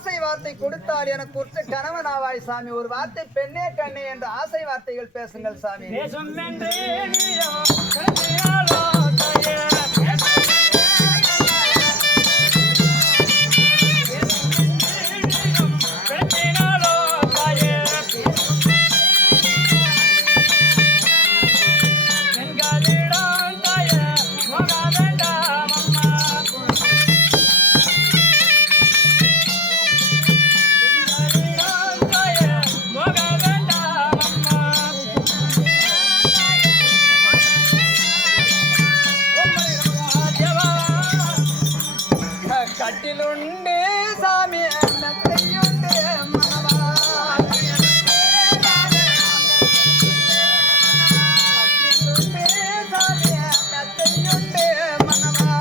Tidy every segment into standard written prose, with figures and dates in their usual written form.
ஆசை வார்த்தை கொடுத்தால் எனக்கு உற்ற கணவன் ஆவாய் சாமி. ஒரு வார்த்தை பெண்ணே கண்ணே என்ற ஆசை வார்த்தைகள் பேசுங்கள் சாமி. கட்டிலுண்டு சாமி மெத்தையுண்டு மனவா கட்டிலுண்டு சாமி மெத்தையுண்டு மனவா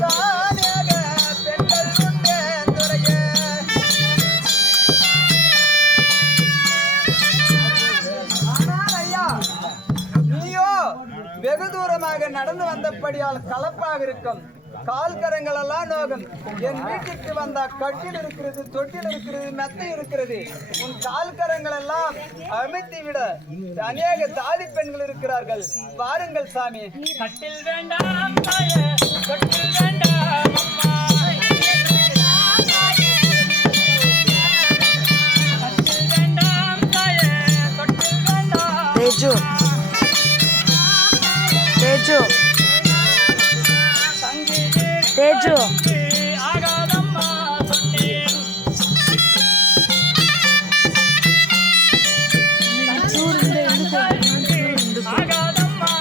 தானேக பெண்கள் உண்டு துறையே. ஆனால் ஐயா நீயோ வெகு தூரமாக நடந்து வந்தபடியால் கலப்பாக இருக்கும். கால் கரங்கள் எல்லாம் நோகும். என் வீட்டுக்கு வந்தா கட்டில் இருக்கிறது, தொட்டில் இருக்கிறது, மெத்தை இருக்கிறது. உன் கால் கரங்கள் எல்லாம் அமிழ்த்தி விட அநேக தாதி பெண்கள் இருக்கிறார்கள். வாருங்கள் சாமி. கட்டில் வேண்டாம் தாயே, தொட்டில் வேண்டாம் அம்மா. கட்டில் வேண்டாம் தாயே, தொட்டில் வேண்டாம். தேஜு தேஜு தேஜு ஆகாதம்மா சொன்னேன். ஆகாதம்மா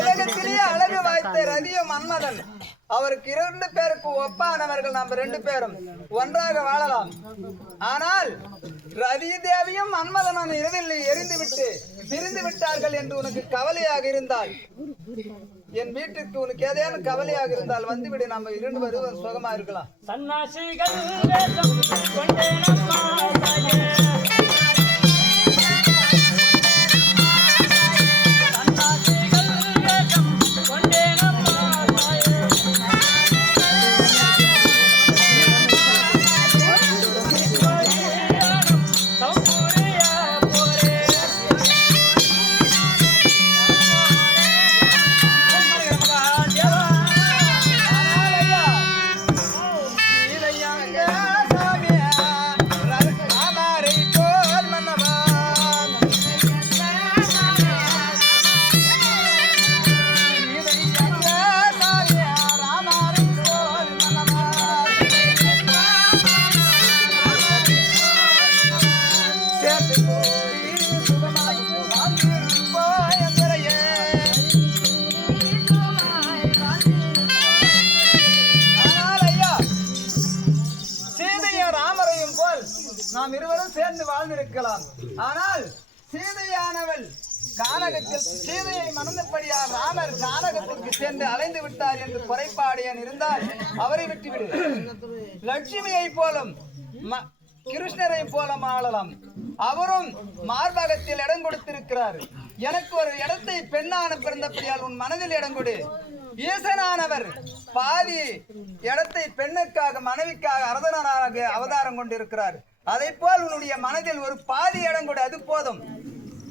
உலகத்திலேயே அழகு வாய்த்த ரதியும் மன்மதன். அவருக்கு 2 பேருக்கு ஒப்பானவர்கள். நாம் 2 பேரும் ஒன்றாக வாழலாம். ஆனால் ரதி தேவியும் மன்மதனும் இரவில் எரிந்துவிட்டு பிரிந்து விட்டார்கள் என்று உனக்கு கவலையாக இருந்தால், என் வீட்டுக்கு உனக்கு ஏதேனும் கவலையாக இருந்தால் வந்துவிடு. நம்ம 2 பேரும் சுகமா இருக்கலாம். சன்னாசிகள் வேஷம் கொண்டேனம்மா தாயே. நாம் இருவரும் சேர்ந்து வாழ்ந்திருக்கலாம். ஆனால் சீதையானவள் கானகத்தில் சீதையை மணந்தபடியா ராமர் கானகத்திற்கு சென்று அலைந்து விட்டார் என்று குறைபாடு இருந்தால் அவரை விட்டுவிடு. லட்சுமியை போலும் கிருஷ்ணரை போல ஆளலாம். அவரும் மார்பகத்தில் இடம் கொடுத்திருக்கிறார். எனக்கு ஒரு இடத்தை பெண்ணான பிறந்தபடியால் உன் மனதில் இடம் கொடு. ஈசனானவர் பாதி இடத்தை பெண்ணுக்காக மனைவிக்காக அரதனாக அவதாரம் கொண்டிருக்கிறார். அதை போல் உன்னுடைய மனதில் ஒரு பாதி இடம் கொடு, அது போதும்.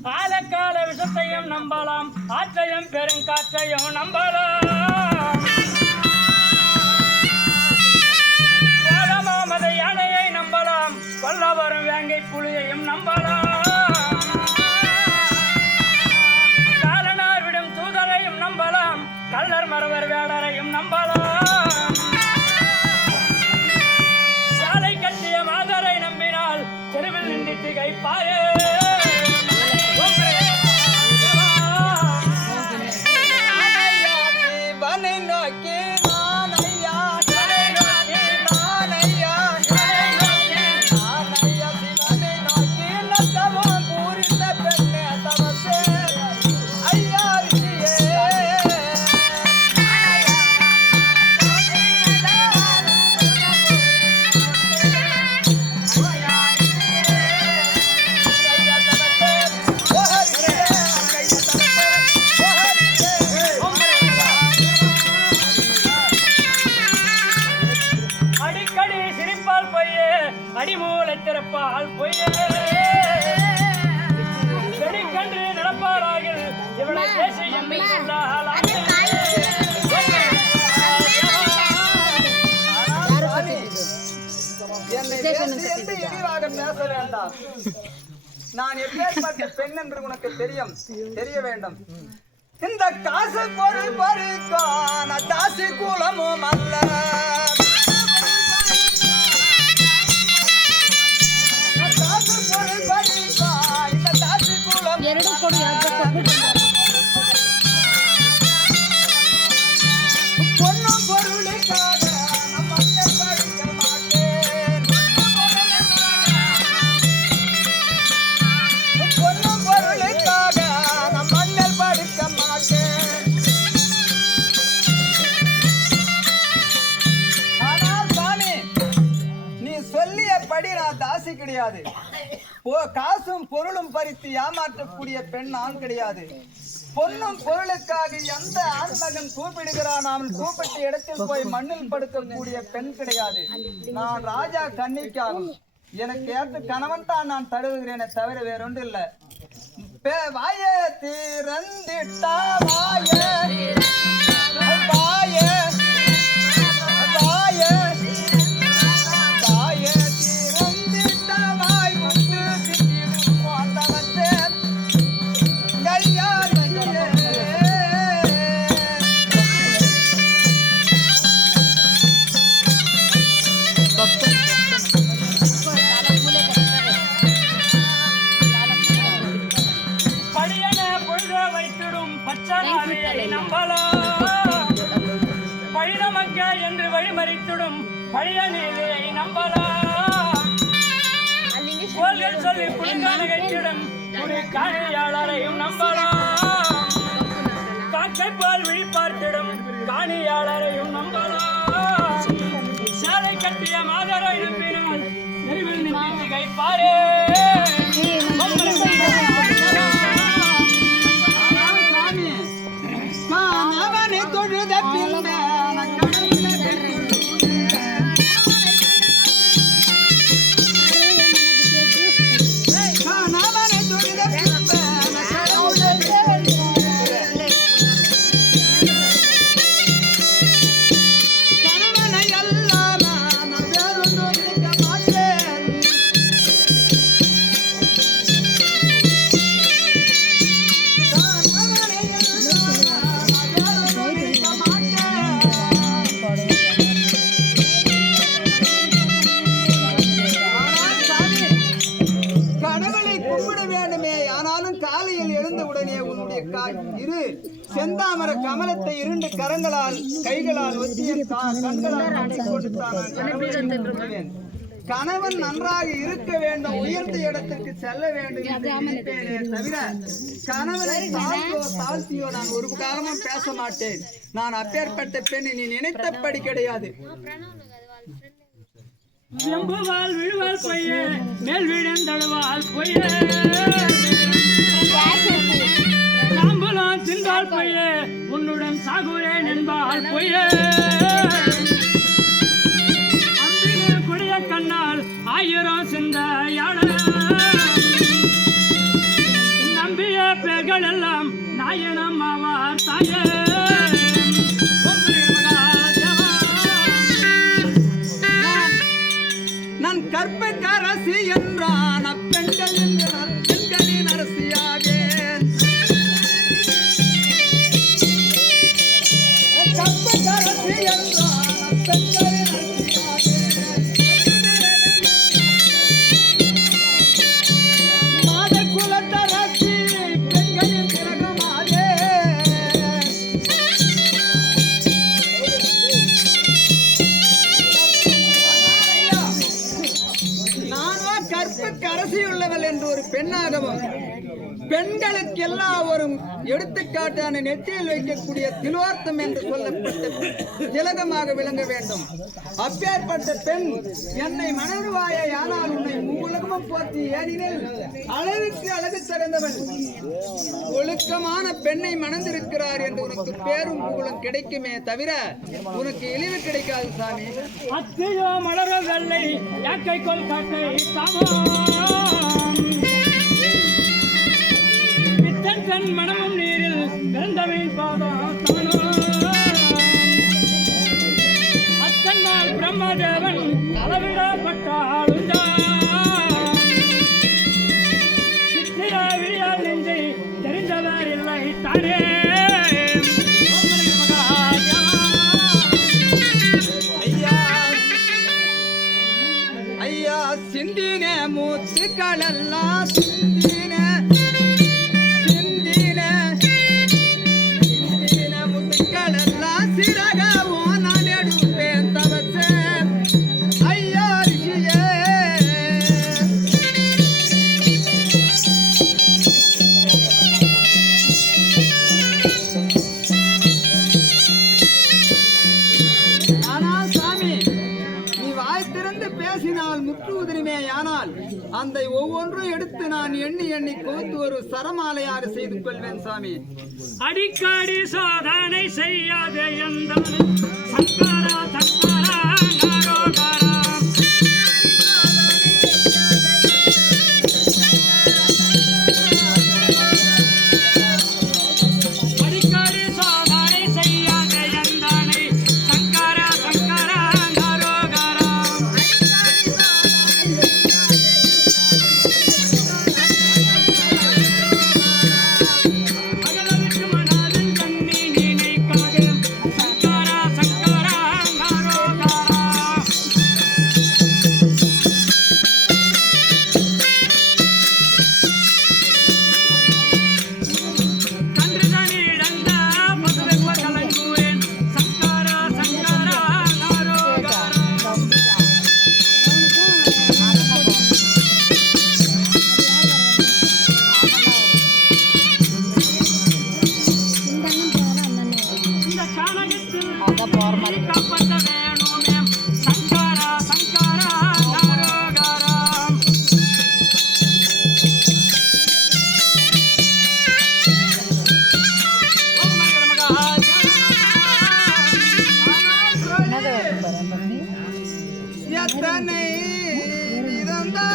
காலகால விஷத்தையும் நம்பலாம், ஆற்றையும் பெருங்காற்றையும் நம்பலாம். கோலமாமத யானையை நம்பலாம், கொல்ல வரும் வேங்கை புலியையும் நம்பலாம். காலனார் விடும் தூதரையும் நம்பலாம், கள்ளர் மறவர் வேடரையும் நம்பலாம். சாலை கட்டி திகைப்பாரே சிவனை நோக்கி நானையா நானையா சிவனை நோக்கி நத்தவம் பூரித்த பெண்ணே தவசே ஐயாரியே அடிக்கடி சிரிப்பால் பொய்யே அடிமூலை திறப்பால் பொய்யே செடிக்கன்று நடப்பாராகில் இவளை பேசி என்று சொன்னால் என்னை பேசி என்று இழிவாக பேச வேண்டாம். நான் எப்பேற்பட்ட பெண் என்று உனக்கு தெரிய வேண்டும். இந்த காசு பொருள் பறிக்கான தாசி குலமும் அல்ல. காசு பொருள் பறிக்கா இந்த தாசி குலம் பொண்ணும் பொருளுக்காக நம்ம படிக்க மாட்டேன். பொண்ணும் பொருளுக்காக நம் மண்ணில் படிக்க மாட்டேன். ஆனால் சாமி, நீ சொல்லியபடி நான் தாசி கிடையாது. காசும் பொருளும் பறித்து ஏமாற்றக்கூடிய பெண் ஆண் கிடையாது. பொண்ணும் பொருளுக்காக எந்த ஆண்மகன் கூப்பிடுகிறான் அவன் கூப்பிட்ட இடத்தில் போய் மண்ணில் படுக்கக்கூடிய பெண் கிடையாது. நான் ராஜா கன்னிக்காகும் எனக்கு ஏற்ற கணவன் தான் நான் தழுவுகிறேனே தவிர வேறொன்று இல்லை. வாயே திறந்திட்டா வாயே வாயே வாயே வாயே திறந்திட்ட வாய் முத்து திட்டிடும் போன்றவற்றே கையாளியே. படியன பொழுத வைத்திடும் பச்சனாவியை நம்பலாம் பழிதமக்க என்று வழிமறித்திடும் பழைய நீதியை நம்பலாம் கோள்கள் சொல்லி புலிகான கட்டிடும் ஒரு காணியாளரையும் நம்பலாம் காக்கை போல் விழிப்பார்த்திடும் காணியாளரையும் நம்பலாம் சேலை கட்டிய மாதரை நம்பினால் தெருவில் நின்று திகைப்பாரே அவனை தொழுத பின்பே அவனை தொழுத பின்பே கணவனை அல்லாம நான் வேறொன்று நிற்க மாட்டேன். கடவுளை கும்பிட வேண்டுமே, ஆனாலும் காலையில் எழுந்த உடனே உன்னுடைய இரு செந்தாமர கமலத்தை 2 கரங்களால் கைகளால் ஒத்திய கண்களால் கொண்டு தான் நான் கணவன் நன்றாக இருக்க வேண்டும், உயர்ந்த இடத்திற்கு செல்ல வேண்டும் என்று நினைப்பேனே தவிர கணவனை தாழ்த்தியோ நான் ஒரு காலமும் பேச மாட்டேன். நான் அப்பேற்பட்ட பெண் நீ நினைத்தபடி கிடையாது. செம்புவால் விழுவால் பொய்யே மேல் வீழந்தழுவால் பொய்யே காம்புலாம் தின்பால் பொய்யே உன்னுடன் சாகுறேன் என்பால் பொய்யே அம்பிகை குடைய கண்ணால் 1000 சிந்த யாழ நம்பிய பேர்கள் எல்லாம் நாயனம் ஆவார் தாயே நான் கற்பக்கரசி என்றான் பெண்களின் அரசியாவேன். கற்பக்கரசி என்றான் பெண்களின் அரசியாவேன். கற்பு கரசியுள்ளவள் என்று ஒரு பெண்ணாகவும் பெண்களுக்கு எல்லா ஒரு எடுத்துக்காட்டான நெற்றியில் வைக்கக்கூடிய திலோர்த்தம் என்று சொல்லப்பட்ட திலகமாக விளங்க வேண்டும். அப்பேற்பட்ட பெண் என்னை மணருவாயே, ஆனால் உன்னை உலகமும் போற்றி ஏனினில் அழகுக்கு அழகு சிறந்தவன் ஒழுக்கமான பெண்ணை மணந்திருக்கிறார் என்று உனக்கு பேரும் புகழும் கிடைக்குமே தவிர உனக்கு இழிவு கிடைக்காது சாமி. அத்தியோ மலர வெள்ளை யாக்கை கொள் காக்கை பித்தன் மனமும் நீரில் பிறந்தவன் பாதம் தானோ அத்தன்மால் பிரம்மதேவன் அளவிடப்பட்ட ஆளுந்தா சித்திர விழியால் நெஞ்சை தெரிந்தவர் இல்லை தானே. ஐயா சிந்தின மூத்துக்களெல்லாம் முத்துக்களெல்லாம் சிறகவோ நான் எடுப்பேன் தவச ஐயா ரிஷியே. ஆனால் சாமி நீ வாய் திறந்து பேசினால் முற்றுவதனுமே, ஆனால் அந்த ஒவ்வொன்றும் எடுத்து நான் எண்ணி எண்ணி கோத்து ஒரு சரமாலையாக செய்து கொள்வேன் சாமி. அடிக்கடி சாதனை செய்யாத எந்த சங்கரா சங்கரா நாரோகரா அடிக்கடி சாதனை செய்யாத எந்தனை சங்கரா சங்கரா நாரோகரா எத்தனை விதந்தா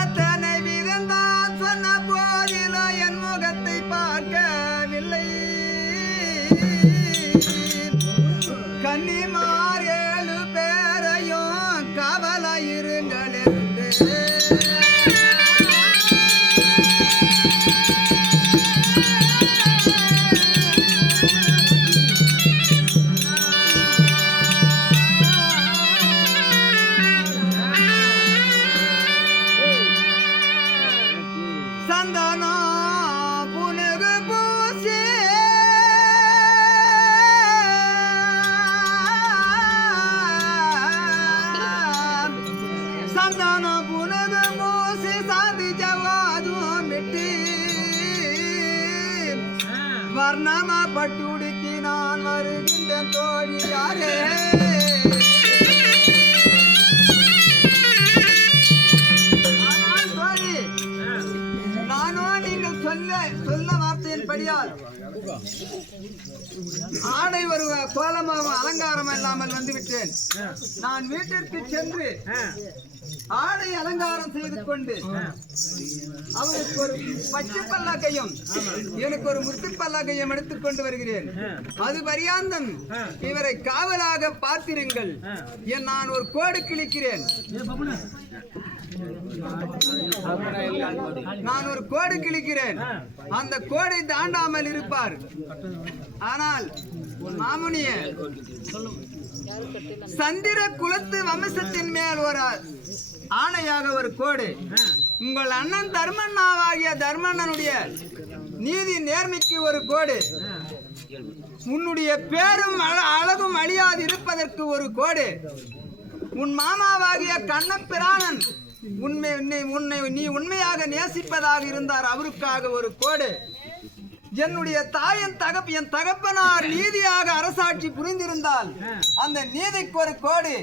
எத்தனை விதந்தான் சொன்ன போதிலோ என் முகத்தை பார்க்கவில்லை. கன்னிமார் 7 பேரையும் கவலையிருங்கள் என்று சந்தனம் புனகு பூசி சந்தனம் புனகு பூசி சாந்தி ஜவாதும் விட்டு வர்ணமா பட்டுடுக்கி நான் வருகின்ற தோழியாரே. நானோ நீங்கள் சொல்ல வார்த்தையின்படியால் ஆடை ஒரு கோலமாகவும் அலங்காரம் இல்லாமல் வந்துவிட்டேன். நான் வீட்டிற்கு சென்று ஆடை அலங்காரம் செய்து கொண்டு அவருக்கு ஒரு பச்சை பல்லாக்கையும் எனக்கு ஒரு முத்து பல்லாக்கையும் எடுத்துக்கொண்டு வருகிறேன். அது பரியாந்தம் இவரை காவலாக பார்த்திருங்கள். நான் ஒரு கோடு கிழிக்கிறேன். நான் ஒரு கோடு கிழிக்கிறேன். அந்த கோடை தாண்டாமல் இருப்பார். ஆனால் மாமுனியே சந்திர குலத்து வம்சத்தின் மேல் ஒரு ஆணையாக ஒரு கோடு. உங்கள் அண்ணன் தர்மண்ணாவாகிய தர்மண்ணனுடைய நீதி நேர்மைக்கு ஒரு கோடு. உன்னுடைய பேரும் அழகும் அழியாது இருப்பதற்கு ஒரு கோடு. உன் மாமாவாகிய கண்ணபிராணன் நீ உண்மையாக நேசிப்பதாக இருந்தார், அவருக்காக ஒரு கோடு. என்னுடைய என் தகப்பனார் நீதியாக அரசாட்சி புரிந்திருந்தால் அந்த நீதிக்கு ஒரு கோடு.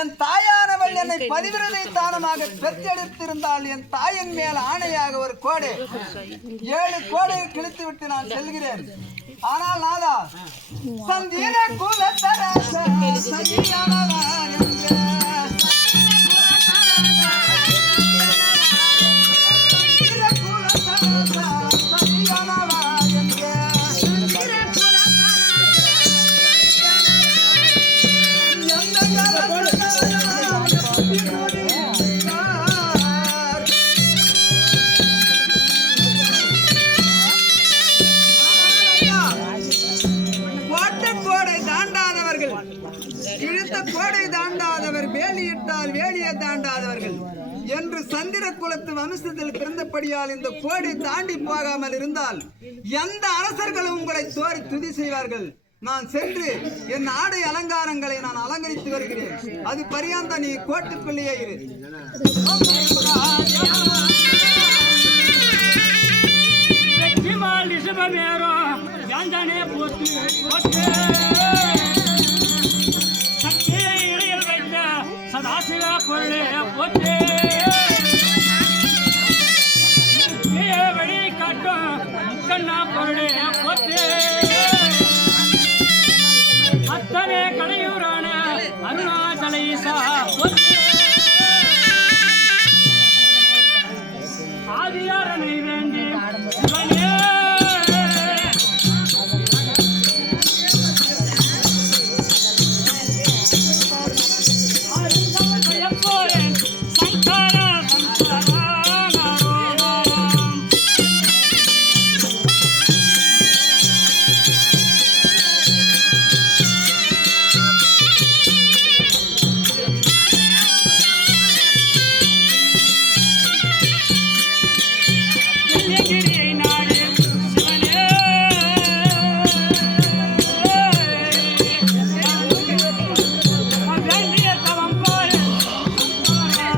என் தாயானவள் என்னை பதிவிரதை தானமாக பெற்றெடுத்திருந்தால் என் தாயின் மேல் ஆணையாக ஒரு கோடு. 7 கோடு கிழித்து விட்டு நான் செல்கிறேன். ஆனால் நாதா சந்திர குலத்தரச சதியானவா என்ற கோடை தாண்டாதவர் வேலியிட்டால் வேலியை தாண்டாதவர்கள் என்று சந்திர குலத்து வம்சத்தில் பிறந்தபடியால் இந்த கோடை தாண்டி போகாமல் இருந்தால் எந்த அரசர்களும் உங்களை தோறி துதி செய்வார்கள். நான் சென்று என் ஆடை அலங்காரங்களை நான் அலங்கரித்து வருகிறேன். அது பரியாந்த நீ கோட்டுக்குள்ளேயே இரு. சதாசிவ பொருளே போற்றே வழி காட்டும் கண்ணா பொருளே போற்றே அத்தனை கடையூரான அருணாச்சல ஈசா போற்றே ஆதியாரனை வேண்டி சிவனே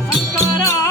சங்கரா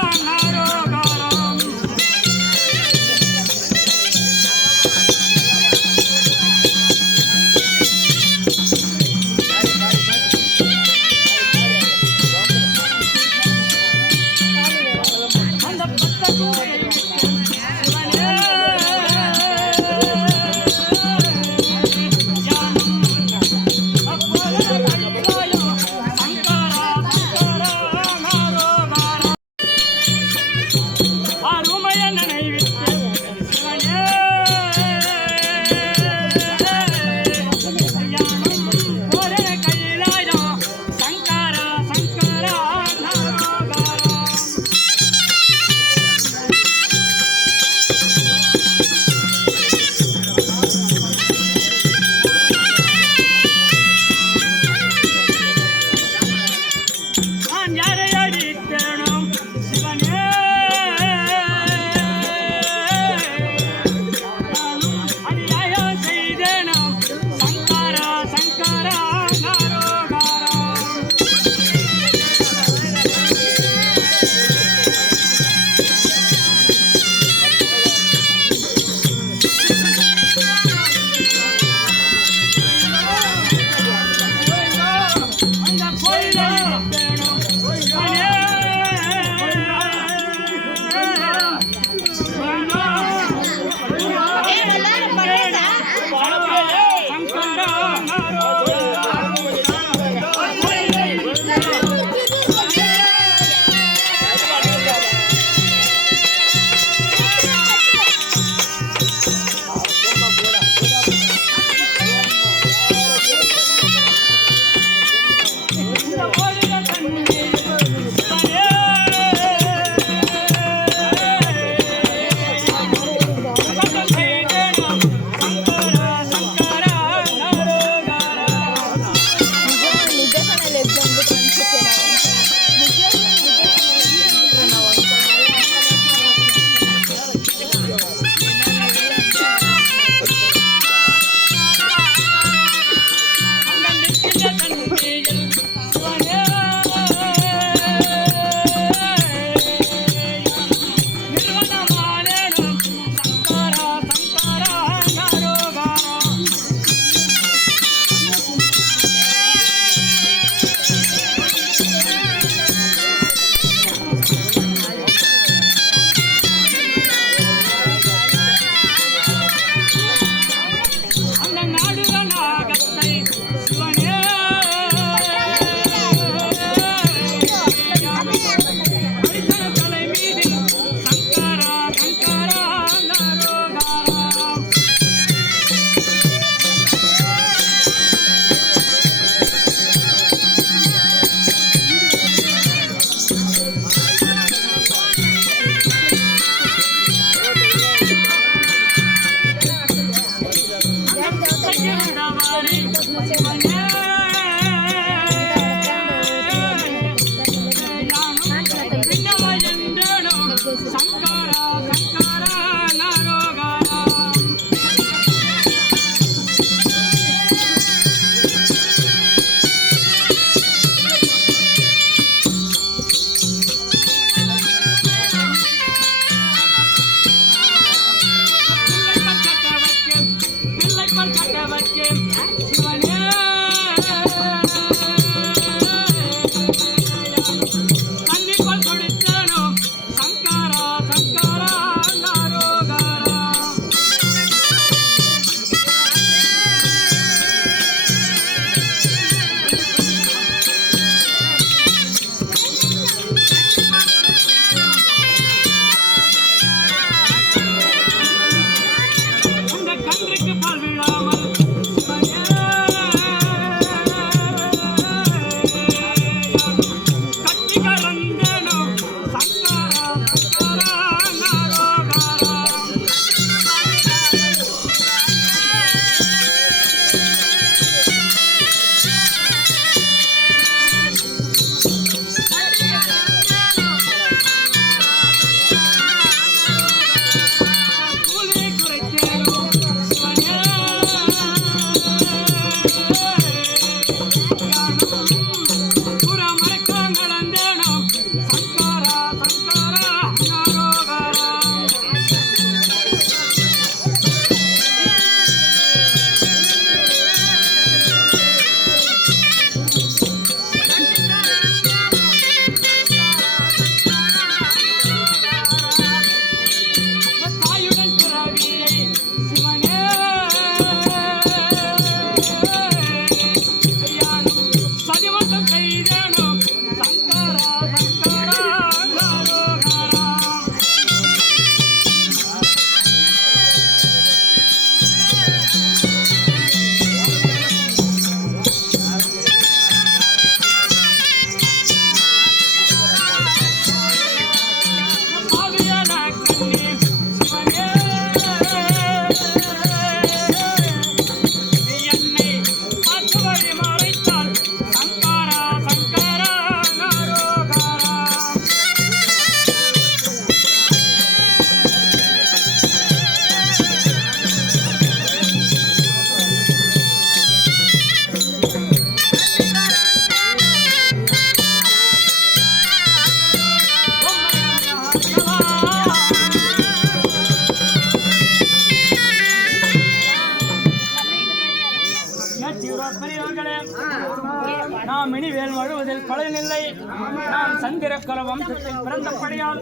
சந்திரகுல வம்சத்தில் பிறந்தபடியால்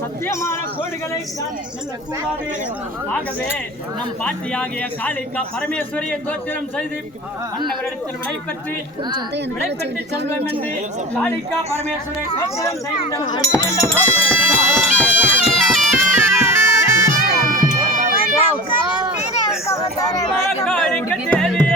சத்தியமான கோடுகளை தாண்டி செல்லக்கூடாது. ஆகவே நம் பாட்டியாகிய காளிகா பரமேஸ்வரியை தோத்திரம் செய்து மன்னவரிடத்தில் விடைபெற்று செல்வம் என்று காளிகா பரமேஸ்வரியை தோத்திரம் செய்து காளிக்க தேவிய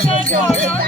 Go, go, go.